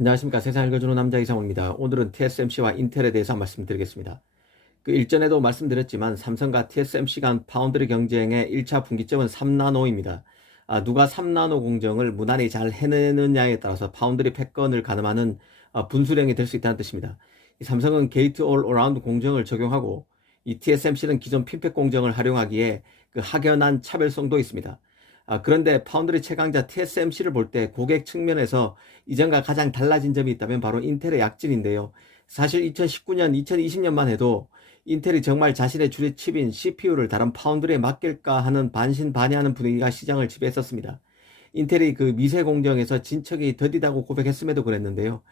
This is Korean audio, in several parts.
안녕하십니까. 세상 읽어주는 남자 이상호입니다. 오늘은 TSMC와 인텔에 대해서 말씀드리겠습니다. 일전에도 말씀드렸지만 삼성과 TSMC 간 파운드리 경쟁의 1차 분기점은 3나노입니다. 누가 3나노 공정을 무난히 잘 해내느냐에 따라서 파운드리 패권을 가늠하는 분수령이 될 수 있다는 뜻입니다. 이 삼성은 게이트 올 어라운드 공정을 적용하고 이 TSMC는 기존 핀팩 공정을 활용하기에 확연한 차별성도 있습니다. 그런데 파운드리 최강자 TSMC를 볼 때 고객 측면에서 이전과 가장 달라진 점이 있다면 바로 인텔의 약진인데요. 사실 2019년, 2020년만 해도 인텔이 정말 자신의 주력 칩인 CPU를 다른 파운드리에 맡길까 하는 반신반의하는 분위기가 시장을 지배했었습니다. 인텔이 미세 공정에서 진척이 더디다고 고백했음에도 그랬는데요.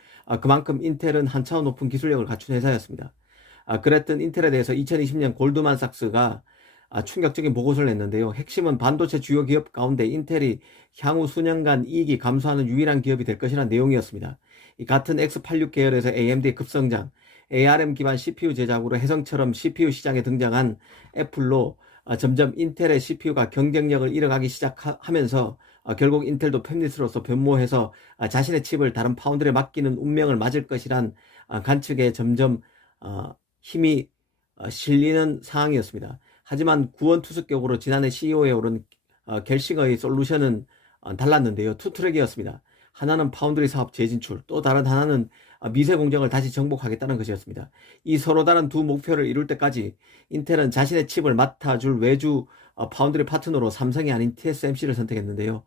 그만큼 인텔은 한 차원 높은 기술력을 갖춘 회사였습니다. 그랬던 인텔에 대해서 2020년 골드만삭스가 충격적인 보고서를 냈는데요. 핵심은 반도체 주요 기업 가운데 인텔이 향후 수년간 이익이 감소하는 유일한 기업이 될 것이라는 내용이었습니다. 이 같은 X86 계열에서 AMD의 급성장, ARM 기반 CPU 제작으로 혜성처럼 CPU 시장에 등장한 애플로 점점 인텔의 CPU가 경쟁력을 잃어가기 시작하면서 결국 인텔도 팹리스로서 변모해서 자신의 칩을 다른 파운드에 맡기는 운명을 맞을 것이란 관측에 점점 힘이 실리는 상황이었습니다. 하지만 구원투숙격으로 지난해 CEO에 오른 갤싱어의 솔루션은 달랐는데요. 투 트랙이었습니다. 하나는 파운드리 사업 재진출, 또 다른 하나는 미세 공정을 다시 정복하겠다는 것이었습니다. 이 서로 다른 두 목표를 이룰 때까지 인텔은 자신의 칩을 맡아줄 외주 파운드리 파트너로 삼성이 아닌 TSMC를 선택했는데요.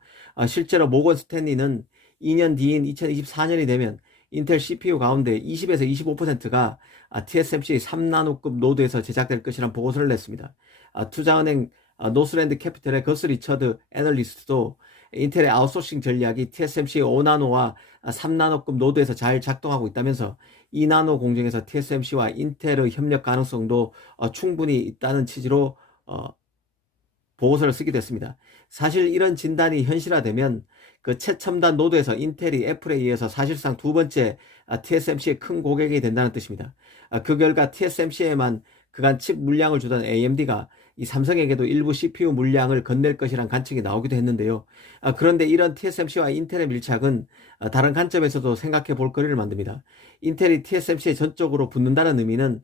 실제로 모건 스탠리는 2년 뒤인 2024년이 되면 인텔 CPU 가운데 20에서 25%가 TSMC 3나노급 노드에서 제작될 것이라는 보고서를 냈습니다. 투자은행 노스랜드 캐피털의 거스 리처드 애널리스트도 인텔의 아웃소싱 전략이 TSMC의 5나노와 3나노급 노드에서 잘 작동하고 있다면서 2나노 공정에서 TSMC와 인텔의 협력 가능성도 충분히 있다는 취지로 보고서를 쓰기도 했습니다. 사실 이런 진단이 현실화되면 최첨단 노드에서 인텔이 애플에 이어서 사실상 두 번째 TSMC의 큰 고객이 된다는 뜻입니다. 그 결과 TSMC에만 그간 칩 물량을 주던 AMD가 이 삼성에게도 일부 CPU 물량을 건넬 것이란 관측이 나오기도 했는데요. 그런데 이런 TSMC와 인텔의 밀착은 다른 관점에서도 생각해 볼 거리를 만듭니다. 인텔이 TSMC에 전적으로 붙는다는 의미는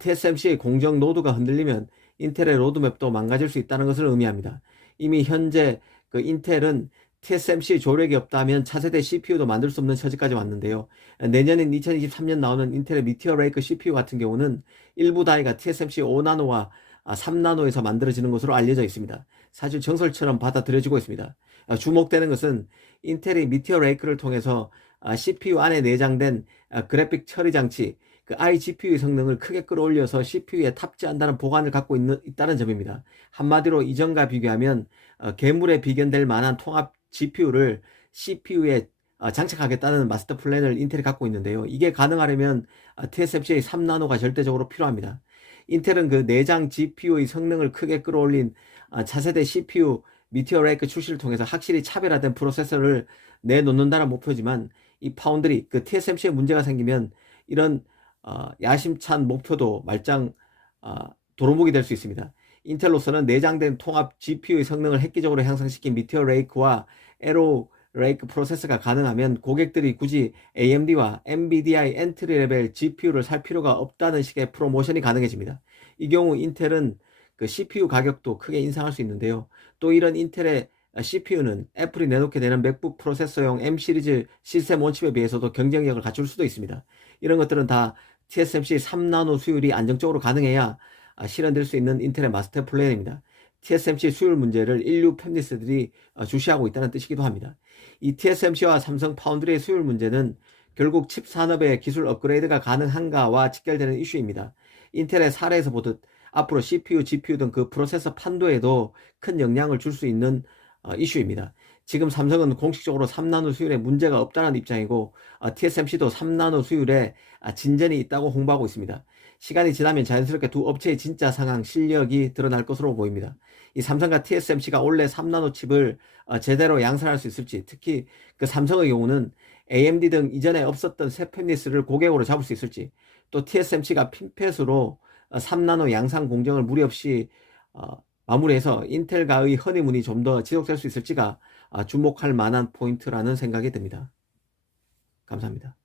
TSMC의 공정 노드가 흔들리면 인텔의 로드맵도 망가질 수 있다는 것을 의미합니다. 이미 현재 인텔은 TSMC 조력이 없다면 차세대 CPU도 만들 수 없는 처지까지 왔는데요. 내년인 2023년 나오는 인텔의 미티어 레이크 CPU 같은 경우는 일부 다이가 TSMC 5나노와 3나노에서 만들어지는 것으로 알려져 있습니다. 사실 정설처럼 받아들여지고 있습니다. 주목되는 것은 인텔이 미티어 레이크를 통해서 CPU 안에 내장된 그래픽 처리 장치, iGPU의 성능을 크게 끌어올려서 CPU에 탑재한다는 보관을 갖고 있다는 점입니다. 한마디로 이전과 비교하면 괴물에 비견될 만한 통합 GPU를 CPU에 장착하겠다는 마스터 플랜을 인텔이 갖고 있는데요. 이게 가능하려면 TSMC의 3나노가 절대적으로 필요합니다. 인텔은 내장 GPU의 성능을 크게 끌어올린 차세대 CPU 미티어 레이크 출시를 통해서 확실히 차별화된 프로세서를 내놓는다는 목표지만 이 파운드리, TSMC에 문제가 생기면 이런 야심찬 목표도 말짱 도루묵이 될 수 있습니다. 인텔로서는 내장된 통합 GPU의 성능을 획기적으로 향상시킨 미티어 레이크와 에로 레이크 프로세서가 가능하면 고객들이 굳이 AMD와 NVIDIA 엔트리 레벨 GPU를 살 필요가 없다는 식의 프로모션이 가능해집니다. 이 경우 인텔은 CPU 가격도 크게 인상할 수 있는데요. 또 이런 인텔의 CPU는 애플이 내놓게 되는 맥북 프로세서용 M 시리즈 시스템 온칩에 비해서도 경쟁력을 갖출 수도 있습니다. 이런 것들은 다 TSMC 3나노 수율이 안정적으로 가능해야 실현될 수 있는 인텔의 마스터 플랜입니다. TSMC 수율 문제를 인류 팹리스들이 주시하고 있다는 뜻이기도 합니다. 이 TSMC와 삼성 파운드리의 수율 문제는 결국 칩 산업의 기술 업그레이드가 가능한가와 직결되는 이슈입니다. 인텔의 사례에서 보듯 앞으로 CPU, GPU 등 프로세서 판도에도 큰 영향을 줄 수 있는 이슈입니다. 지금 삼성은 공식적으로 3나노 수율에 문제가 없다는 입장이고 TSMC도 3나노 수율에 진전이 있다고 홍보하고 있습니다. 시간이 지나면 자연스럽게 두 업체의 진짜 상황, 실력이 드러날 것으로 보입니다. 이 삼성과 TSMC가 원래 3나노 칩을 제대로 양산할 수 있을지, 특히 삼성의 경우는 AMD 등 이전에 없었던 새 팹리스를 고객으로 잡을 수 있을지, 또 TSMC가 핀펫으로 3나노 양산 공정을 무리 없이 마무리해서 인텔과의 허니문이 좀 더 지속될 수 있을지가 주목할 만한 포인트라는 생각이 듭니다. 감사합니다.